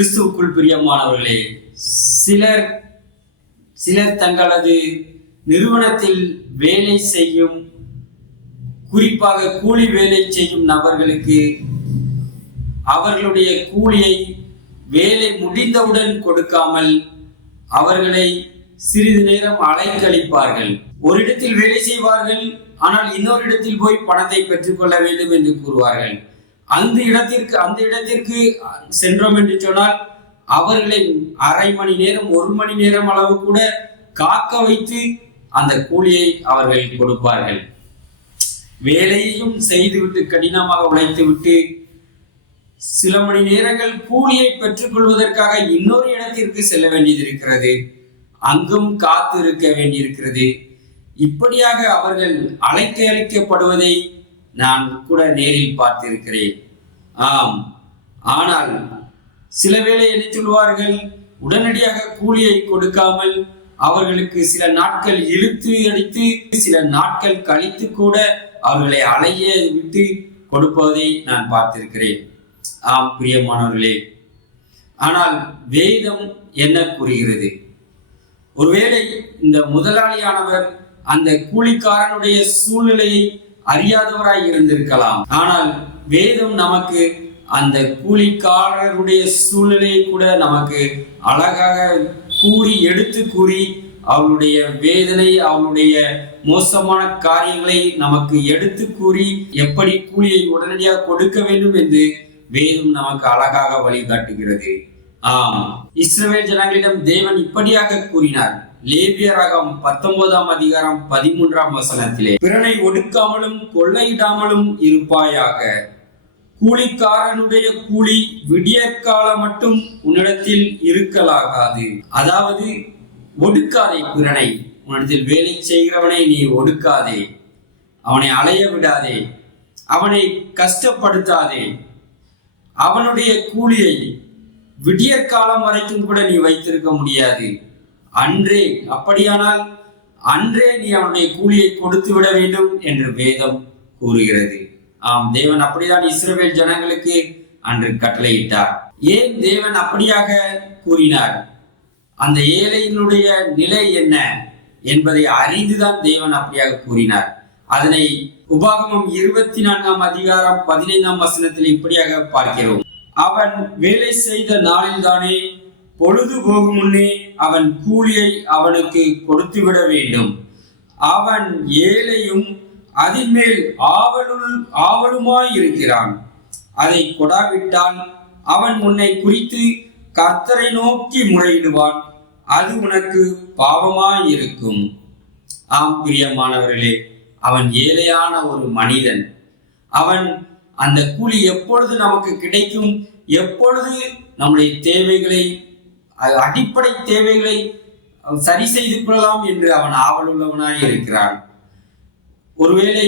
கிறிஸ்துவுக்குள் பிரியமானவர்களே, சிலர் தங்களது நிறுவனத்தில் வேலை செய்யும், குறிப்பாக கூலி வேலை செய்யும் நபர்களுக்கு அவர்களுடைய கூலியை வேலை முடிந்தவுடன் கொடுக்காமல் அவர்களை சிறிது நேரம் அலைக்கழிப்பார்கள். ஒரு இடத்தில் வேலை செய்வார்கள், ஆனால் இன்னொரு இடத்தில் போய் பணத்தை பெற்றுக்கொள்ள வேண்டும் என்று கூறுவார்கள். அந்த இடத்திற்கு சென்றோம் என்று சொன்னால் அவர்களை அரை மணி நேரம் 1 மணி நேரம் அளவு கூட காக்க வைத்து அந்த கூலியை அவர்கள் கொடுப்பார்கள். வேலையையும் செய்துவிட்டு கடினமாக உழைத்துவிட்டு சில மணி நேரங்கள் கூலியை பெற்றுக் கொள்வதற்காக இன்னொரு இடத்திற்கு செல்ல வேண்டியது இருக்கிறது, அங்கும் காத்து இருக்க வேண்டியிருக்கிறது. இப்படியாக அவர்கள் அழைக்கப்படுவதை நான் கூட நேரில் பார்த்திருக்கிறேன். ஆனால் சில வேளை என்ன சொல்வார்கள், உடனடியாக கூலியை கொடுக்காமல் அவர்களுக்கு சில நாட்கள் இழுத்து அடித்து சில நாட்கள் கழித்து கூட அவர்களை அலைய விட்டு கொடுப்பதை நான் பார்த்திருக்கிறேன். பிரியமானவர்களே, ஆனால் வேதம் என்ன கூறுகிறது? ஒருவேளை இந்த முதலாளியானவர் அந்த கூலிக்காரனுடைய சூழ்நிலையை அறியாதவராய் இருந்திருக்கலாம். ஆனால் வேதம் நமக்கு அந்த கூலிக்காரருடைய சூழ்நிலையை கூட நமக்கு அழகாக எடுத்து கூறி அவளுடைய வேதனை, அவளுடைய மோசமான காரியங்களை நமக்கு எடுத்து கூறி எப்படி கூலியை உடனடியாக கொடுக்க வேண்டும் என்று வேதம் நமக்கு அழகாக வழிகாட்டுகிறது. இஸ்ரவேல் ஜனங்களிடம் தேவன் இப்படியாக கூறினார். லேவியராகமம் 19ஆம் அதிகாரம் 13ஆம் வசனத்திலே, பிறனை ஒடுக்காமலும் கொள்ளையிடாமலும் இருப்பாயாக, கூலிக்காரனுடைய கூலி விடியற்கால மட்டும் உன்னிடத்தில் இருக்கலாகாது. அதாவது ஒடுக்காதே பிறனை, உன்னிடத்தில் வேலை செய்கிறவனை நீ ஒடுக்காதே, அவனை அலைய விடாதே, அவனை கஷ்டப்படுத்தாதே. அவனுடைய கூலியை விடியற்காலம் வரைக்கும் கூட நீ வைத்திருக்க முடியாது. அப்படியானால் அன்றே நீ அவனுடைய கூலியை கொடுத்து விட வேண்டும் என்று வேதம் கூறுகிறது. தேவன் அப்படிதான் இஸ்ரவேல் ஜனங்களுக்கு அன்று கட்டளையிட்டார். ஏன் தேவன் அப்படியாக கூறினார்? அந்த ஏழையினுடைய நிலை என்ன என்பதை அறிந்துதான் தேவன் அப்படியாக கூறினார். அதனை உபாகமம் 24ஆம் அதிகாரம் 15ஆம் வசனத்தில் இப்படியாக பார்க்கிறோம். அவன் வேலை செய்த நாளில் தானே பொழுது போகும் முன்னே அவன் கூலியை அவனுக்கு கொடுத்து விட வேண்டும். அவன் ஏழையும் அதன் மேல் ஆவலுமாய் இருக்கிறான். அதை கொடாவிட்டால் அவன் உன்னை குறித்து கர்த்தரை நோக்கி முறையிடுவான், அது உனக்கு பாவமாய் இருக்கும். பிரியமானவர்களே, அவன் ஏழையான ஒரு மனிதன். அவன் அந்த கூலி எப்பொழுது நமக்கு கிடைக்கும், எப்பொழுது நம்முடைய தேவைகளை, அடிப்படை தேவைகளை சரி செய்து கொள்ளலாம் என்று அவன் ஆவலுள்ளவனாய் இருக்கிறான். ஒருவேளை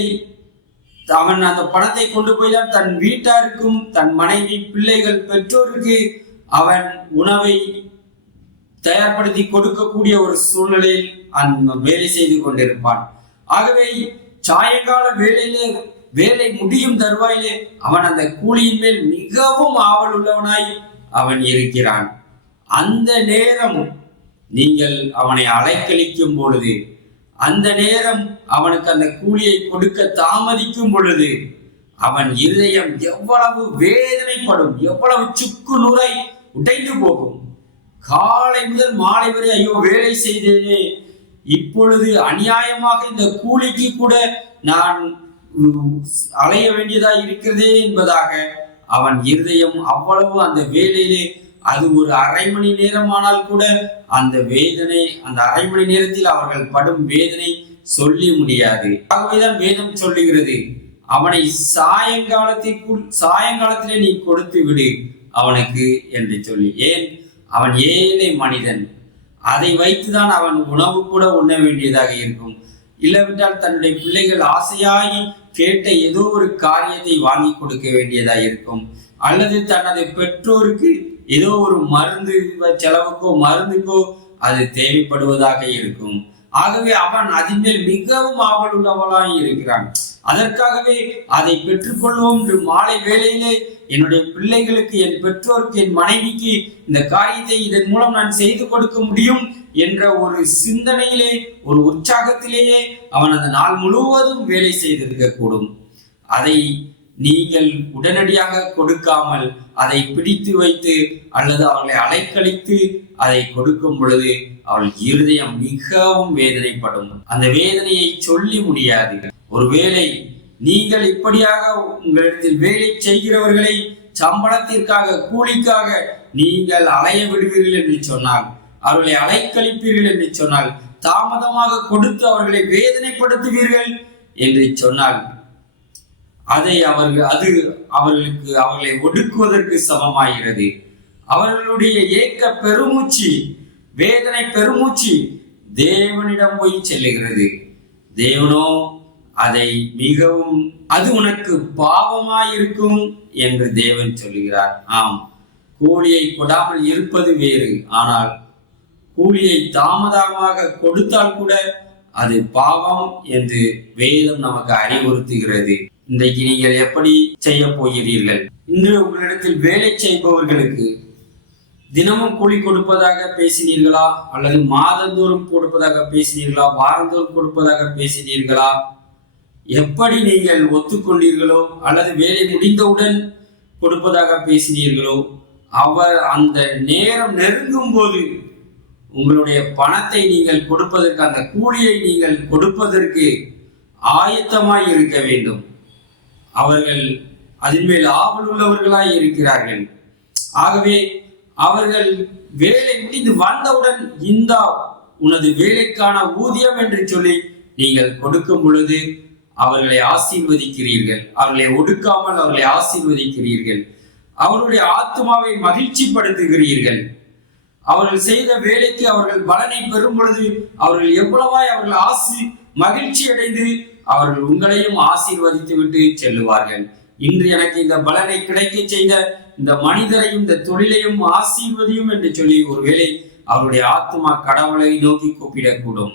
அவன் அந்த பணத்தை கொண்டு போய் தான் தன் வீட்டாருக்கும், தன் மனைவி, பிள்ளைகள், பெற்றோருக்கு அவன் உணவை தயார்படுத்தி கொடுக்கக்கூடிய ஒரு சூழ்நிலையில் அவன் வேலை செய்து கொண்டிருப்பான். ஆகவே சாயங்கால வேலை முடியும் தருவாயிலே அவன் அந்த கூலியின் மேல் மிகவும் ஆவல் உள்ளவனாய் அவன் இருக்கிறான். அந்த நேரம் நீங்கள் அவனை அலைக்கழிக்கும் பொழுது, அந்த நேரம் அவனுக்கு அந்த கூலியை கொடுக்க தாமதிக்கும் பொழுது அவன் இருதயம் எவ்வளவு வேதனைப்படும், எவ்வளவு சுக்கு நூறாய் உடைந்து போகும். காலை முதல் மாலை வரை ஐயோ வேலை செய்தேனே, இப்பொழுது அநியாயமாக இந்த கூலிக்கு கூட நான் அலைய வேண்டியதா இருக்கிறதே என்பதாக அவன் இருதயம் அவ்வளவு அந்த வேலையிலே, அது ஒரு அரை மணி நேரமானால் கூட அந்த வேதனை, அந்த அரை மணி நேரத்தில் அவர்கள் படும் வேதனை சொல்லி முடியாது. ஆகவேதான் வேதம் சொல்லுகிறது, அவனை சாயங்காலத்திலே நீ கொடுத்து விடு அவனுக்கு என்று சொல்லி. ஏன்? அவன் ஏழை மனிதன். அதை வைத்துதான் அவன் உணவு கூட உண்ண வேண்டியதாக இருக்கும். இல்லாவிட்டால் தன்னுடைய பிள்ளைகள் ஆசையாகி கேட்ட ஏதோ ஒரு காரியத்தை வாங்கி கொடுக்க வேண்டியதாக இருக்கும். அல்லது தனது பெற்றோருக்கு ஏதோ ஒரு மருந்து செலவுக்கோ மருந்துக்கோ அது தேவைப்படுவதாக இருக்கும். ஆகவே அவன் அதன் மேல் மிகவும் ஆவல் உள்ளவளாய் இருக்கிறான். அதற்காகவே அதை பெற்றுக்கொள்வோம் என்று மாலை வேளையிலே என்னுடைய பிள்ளைகளுக்கு, என் பெற்றோருக்கு, என் மனைவிக்கு இந்த காரியத்தை இதன் மூலம் நான் செய்து கொடுக்க முடியும் என்ற ஒரு சிந்தனையிலே, ஒரு உற்சாகத்திலேயே அவன் அந்த நாள் முழுவதும் வேலை செய்திருக்க கூடும். அதை நீங்கள் உடனடியாக கொடுக்காமல் அதை பிடித்து வைத்து அல்லது அவர்களை அலைக்கழித்து அதை கொடுக்கும் பொழுது அவள் இருதயம் மிகவும் வேதனைப்படும். அந்த வேதனையை சொல்லி முடியாது. ஒருவேளை நீங்கள் இப்படியாக உங்களிடத்தில் வேலை செய்கிறவர்களை சம்பளத்திற்காக, கூலிக்காக நீங்கள் அலைய விடுவீர்கள் என்று சொன்னால், அவர்களை அலைக்கழிப்பீர்கள் என்று சொன்னால், தாமதமாக கொடுத்து அவர்களை வேதனைப்படுத்துவீர்கள் என்று சொன்னால், அது அவர்களை ஒடுக்குவதற்கு சமமாகிறது. அவர்களுடைய ஏக்க பெருமூச்சு, வேதனை பெருமூச்சு தேவனிடம் போய் செல்லுகிறது. தேவனோ அதை மிகவும், அது உனக்கு பாவமாயிருக்கும் என்று தேவன் சொல்லுகிறார். ஆம், கூலியை கொடாமல் இருப்பது வேறு, ஆனால் கூலியை தாமதமாக கொடுத்தால் கூட அது பாவம் என்று வேதம் நமக்கு அறிவுறுத்துகிறது. இன்றைக்கு நீங்கள் எப்படி செய்ய போகிறீர்கள்? இன்று உங்களிடத்தில் வேலை செய்பவர்களுக்கு தினமும் கூலி கொடுப்பதாக பேசினீர்களா? அல்லது மாதந்தோறும் கொடுப்பதாக பேசினீர்களா? வாரந்தோறும் கொடுப்பதாக பேசினீர்களா? எப்படி நீங்கள் ஒத்துக்கொண்டீர்களோ அல்லது வேலை முடிந்தவுடன் கொடுப்பதாக பேசினீர்களோ, அவர் அந்த நேரம் நெருங்கும் போது உங்களுடைய பணத்தை நீங்கள் கொடுப்பதற்கு, அந்த கூலியை நீங்கள் கொடுப்பதற்கு ஆயத்தமாய் இருக்க வேண்டும். அவர்கள் அதன் மேல் ஆவல் உள்ளவர்களாய் இருக்கிறார்கள். ஆகவே அவர்கள் வேலை முடிந்து வந்தவுடன் இந்த உனது வேலைக்கான ஊதியம் என்று சொல்லி நீங்கள் கொடுக்கும் பொழுது அவர்களை ஆசீர்வதிக்கிறீர்கள். அவர்களை ஒடுக்காமல் அவர்களை ஆசீர்வதிக்கிறீர்கள். அவர்களுடைய ஆத்மாவை மகிழ்ச்சி படுத்துகிறீர்கள். அவர்கள் செய்த வேலைக்கு அவர்கள் பலனை பெறும் பொழுது அவர்கள் எவ்வளவாய் அவர்கள் மகிழ்ச்சி அடைந்து அவர்கள் உங்களையும் ஆசீர்வதித்து விட்டு செல்லுவார்கள். இன்று எனக்கு இந்த பலனை கிடைக்க செய்த இந்த மனிதரையும் இந்த தொழிலையும் ஆசீர்வதியும் என்று சொல்லி ஒருவேளை அவருடைய ஆத்மா கடவுளை நோக்கி கூப்பிடக்கூடும்.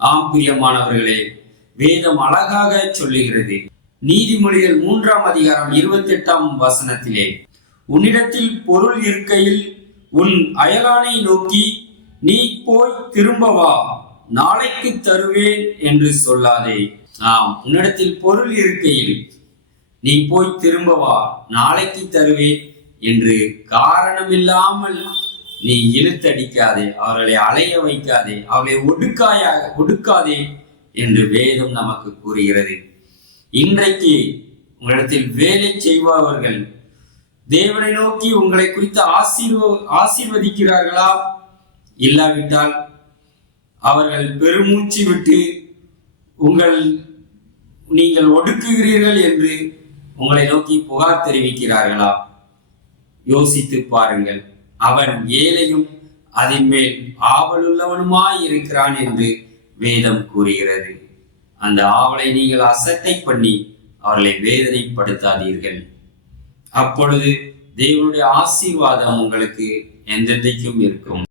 ஆம் பிரியமானவர்களே, வேதம் அழகாக சொல்லுகிறது. நீதிமொழிகள் 3ஆம் அதிகாரம் 28ஆம் வசனத்திலே, உன்னிடத்தில் பொருள் இருக்கையில் உன் அயலானை நோக்கி நீ போய் திரும்ப வா, நாளைக்கு தருவேன் என்று சொல்லாதே. ஆம், உன்னிடத்தில் பொருள் இருக்கையில் நீ போய் திரும்ப வா, நாளைக்கு தருவேன் என்று காரணமில்லாமல் நீ இழுத்தடிக்காதே, அவர்களை அலைய வைக்காதே, அவர்களை ஒடுக்காதே என்று வேதம் நமக்கு கூறுகிறது. இன்றைக்கு உங்களிடத்தில் வேலை செய்பவர்கள் தேவனை நோக்கி உங்களை குறித்து ஆசீர்வதிக்கிறார்களா? இல்லாவிட்டால் அவர்கள் பெருமூச்சு விட்டு நீங்கள் ஒடுக்குகிறீர்கள் என்று உங்களை நோக்கி புகார் தெரிவிக்கிறார்களா? யோசித்து பாருங்கள். அவன் ஏழையும் அதன் மேல் ஆவலுள்ளவனுமாய் இருக்கிறான் என்று வேதம் கூறுகிறது. அந்த ஆவலை நீங்கள் அசட்டை பண்ணி அவர்களை வேதனைப்படுத்தாதீர்கள். அப்பொழுது தேவனுடைய ஆசீர்வாதம் உங்களுக்கு என்றென்றைக்கும் இருக்கும்.